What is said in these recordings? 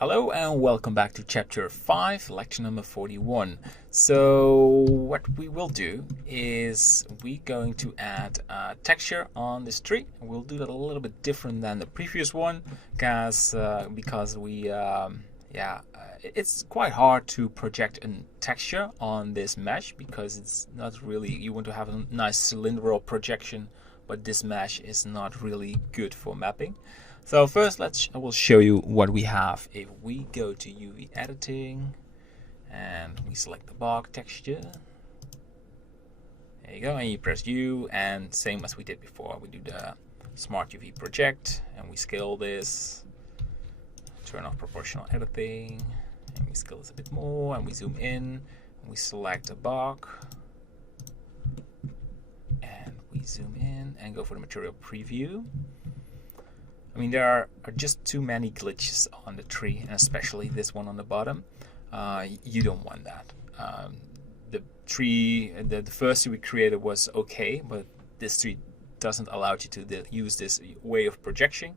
Hello and welcome back to chapter 5, lecture number 41. So what we will do is we're going to add a texture on this tree. We'll do that a little bit different than the previous one because it's quite hard to project a texture on this mesh because it's not really, you want to have a nice cylindrical projection, but this mesh is not really good for mapping. So first I will show you what we have. If we go to UV editing and we select the bog texture, there you go, and you press U, and same as we did before, we do the smart UV project and we scale this, turn off proportional editing, and we scale this a bit more, and we zoom in, and we select a bog, and we zoom in and go for the material preview. I mean, there are just too many glitches on the tree, and especially this one on the bottom. You don't want that. The tree, the first tree we created was okay, but this tree doesn't allow you to use this way of projection.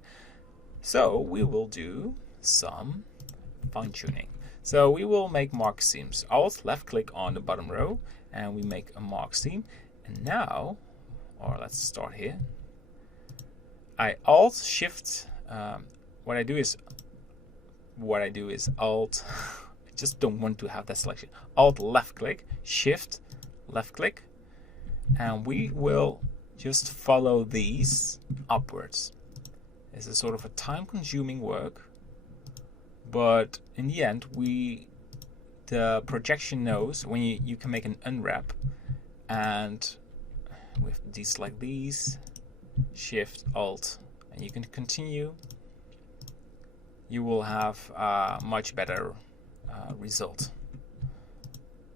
So we will do some fine-tuning. So we will make mark seams. Alt left click on the bottom row, and we make a mark seam. And now, or let's start here. I Alt Shift. What I do is Alt. I just don't want to have that selection. Alt left click, Shift left click, and we will just follow these upwards. This is sort of a time-consuming work, but in the end, the projection knows when you can make an unwrap, and with deselect these. Shift Alt, and you can continue. You will have a much better result.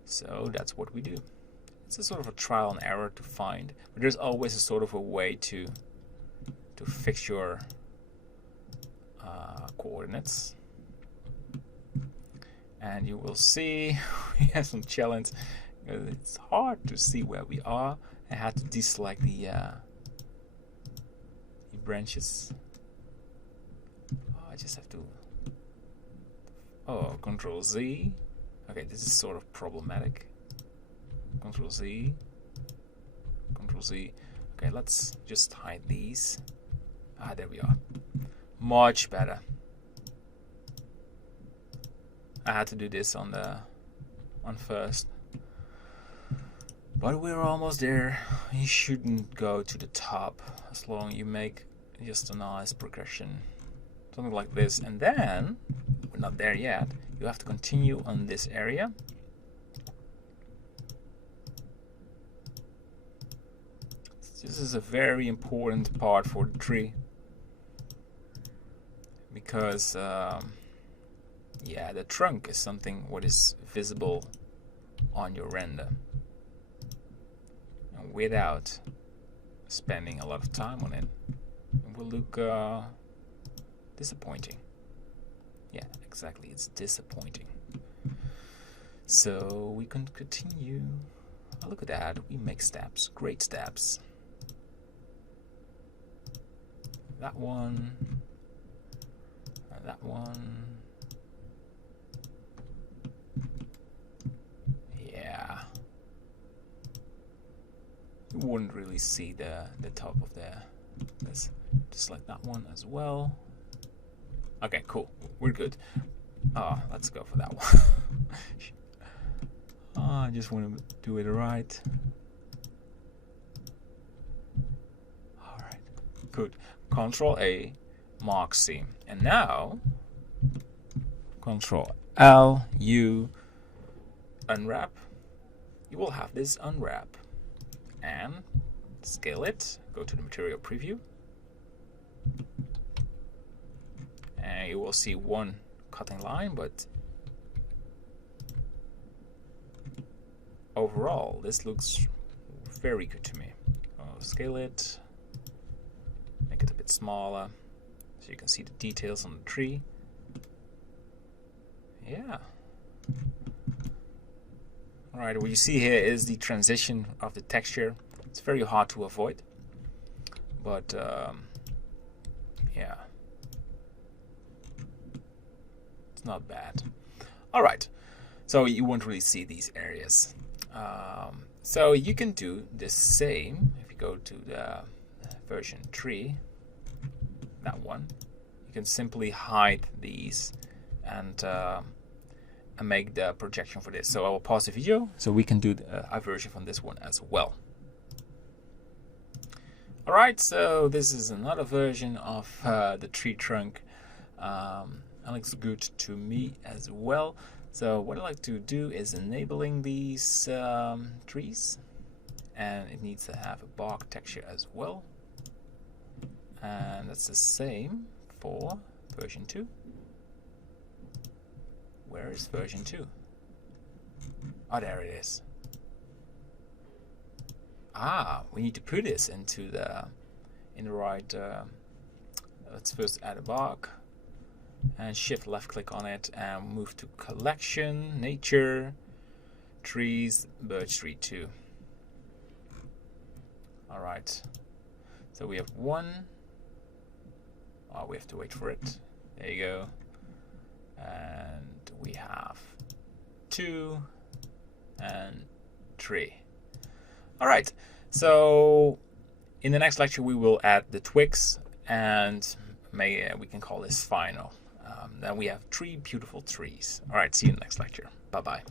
So that's what we do. It's a sort of a trial and error to find, but there's always a sort of a way to fix your coordinates. And you will see we have some challenge. It's hard to see where we are. I had to deselect the branches. I just have to Control Z. Okay, this is sort of problematic. Control Z, Control Z. Okay, let's just hide these. There we are. Much better. I had to do this on first, but we're almost there. You shouldn't go to the top as long as you make just a nice progression, something like this. And then we're not there yet. You have to continue on this area. This is a very important part for the tree because the trunk is something what is visible on your render, and without spending a lot of time on it, it will look disappointing. Yeah, exactly, it's disappointing. So we can continue. Look at that, we make steps, great steps. That one, and that one. Yeah, you wouldn't really see the top of this. Just like that one as well. Okay, cool, we're good. Let's go for that one. I just want to do it right. Alright, good. Control A, mark seam. And now, Control L, U, unwrap. You will have this unwrap. And scale it, go to the material preview. And you will see one cutting line, but overall this looks very good to me. I'll scale it, make it a bit smaller so you can see the details on the tree. Yeah. Alright, what you see here is the transition of the texture. It's very hard to avoid, but yeah. It's not bad. All right. So you won't really see these areas. So you can do the same if you go to the version 3, that one. You can simply hide these and make the projection for this. So I will pause the video so we can do a version from this one as well. All right, so this is another version of the tree trunk. It looks good to me as well. So what I like to do is enabling these trees, and it needs to have a bog texture as well. And that's the same for version 2. Where is version 2? Oh, there it is. We need to put this into the right. Let's first add a bog and shift left click on it and move to collection, nature, trees, birch tree 2. All right, so we have 1. We have to wait for it. There you go. And we have 2 and 3. All right, so in the next lecture we will add the twigs, and we can call this final. Then we have 3 beautiful trees. All right, see you in the next lecture. Bye-bye.